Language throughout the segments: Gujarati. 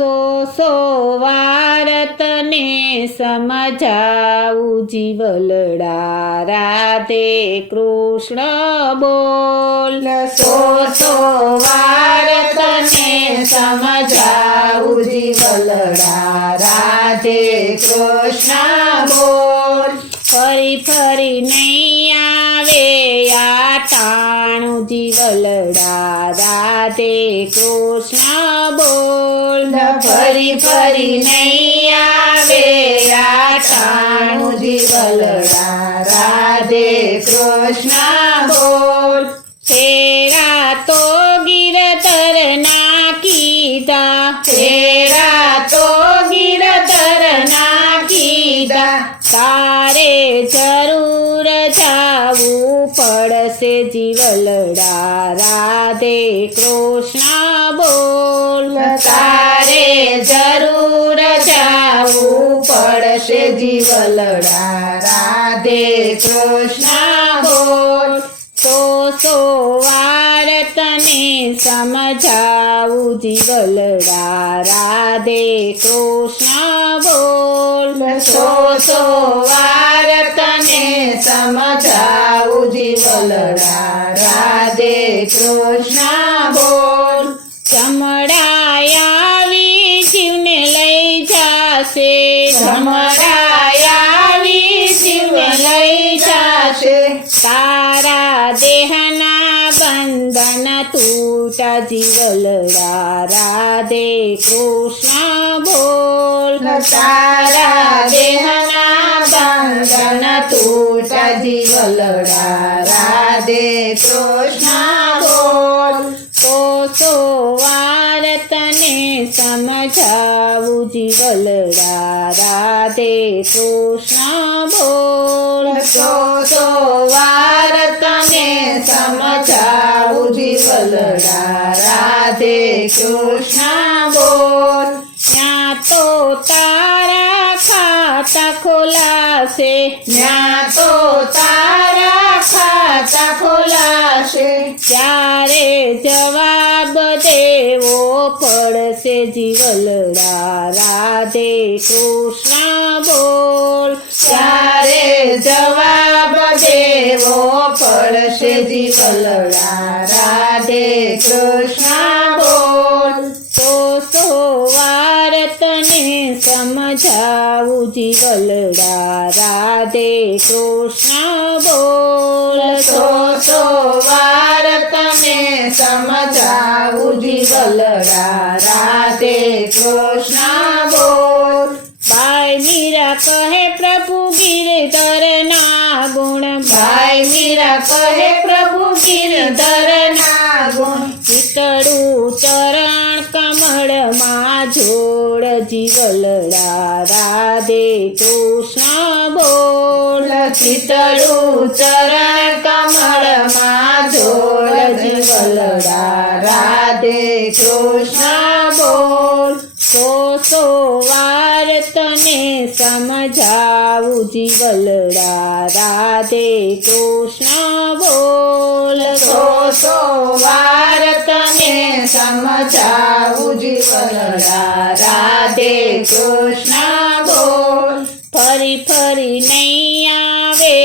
સો વાર તને સમજાવું જીવલડા રાધે કૃષ્ણ બોલ સો વાર તને સમજાવું જીવલડા રાધે કૃષ્ણ બોલ ફરી ફરી નહીં આવે આ ટાણું જીવલડા રાધે કૃષ્ણ બોલ ફરી ફરી નહીં આવે આ ટાણું જીવલડા રાધે કૃષ્ણ બોલ તેરા તો ગિરધર ના કીધા તેરા તો ગિરધર ના કીધા તારે જરૂર જાવું પડશે જીવલડા રાધે કૃષ્ણ બોલ તારે જરૂર જાવું પડશે જીવલડા રાધે કૃષ્ણ બોલ સો વાર તને સમજાવું જીવલડા રાધે કૃષ્ણ બોલ સો વાર તને સમજાવું જીવલડા રાધે કૃષ્ણ બોલ ચમડાયાવી જીવને લઈ જાશે ચમડાયાવી જીવને લઈ જાશે તારા દેહના બંધન તૂટા જીવલડા રાધે કૃષ્ણ બોલ તારા દેહના બંધન તૂટા જીવલડા રાધે કૃષ્ણ બોલ સો વાર તને સમજાવું જીવલડા રાધે કૃષ્ણ બોલ સો વાર તને સમજાવું જીવલડા રાધે કૃષ્ણ બોલ ત્યાં તો તારા ખાતા ખોલાશે ત્યાં તો તારા ખાતા ખોલાશે ત્યારે જવાબ દેવો પડશે જીવલડા રાધે કૃષ્ણ બોલ ત્યારે જવાબ દેવો પડશે જીવલડા રાધે કૃષ્ણ બોલ સો વાર તને સમજાવું જીવલડા રાધે કૃષ્ણ બોલ સો વાર તને સમજાવું જીવલડા રાધે કૃષ્ણ બોલ ભાઈ મીરા કહે પ્રભુ ગિરધર ના ગુણ ભાઈ મીરા કહે પ્રભુ ગિરધર ના ગુણ ચિતડું ચરણ કમળમાં જોડ જીવલડા રાધે કૃષ્ણ બોલ ચિતડું ચરણ કમળમાં જોડ જીવલડા રાધે કૃષ્ણ બોલ સો વાર તને સમજાવું જીવલડા રાધે કૃષ્ણ બોલ સો વાર તને સમજાવું જીવલડા રાધે કૃષ્ણ બોલ ફરી ફરી નહીં આવે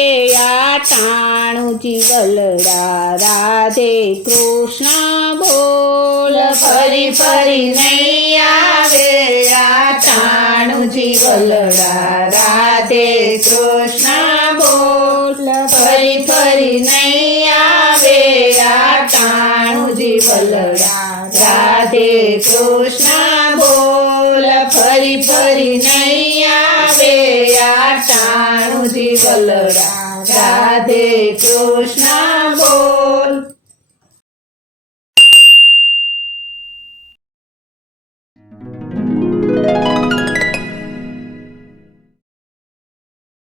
આ ટાણું જીવલડા રાધે કૃષ્ણ બોલ ફરી ફરી નહીં આવે આ ટાણું જીવલડા રાધે કૃષ્ણ બોલ ફરી ફરી નહીં આવે આ ટાણું જીવલડા રાધે કૃષ્ણ બોલ ફરી ફરી નહીં આવે આ ટાણું જીવલડા રાધે કૃષ્ણ બોલ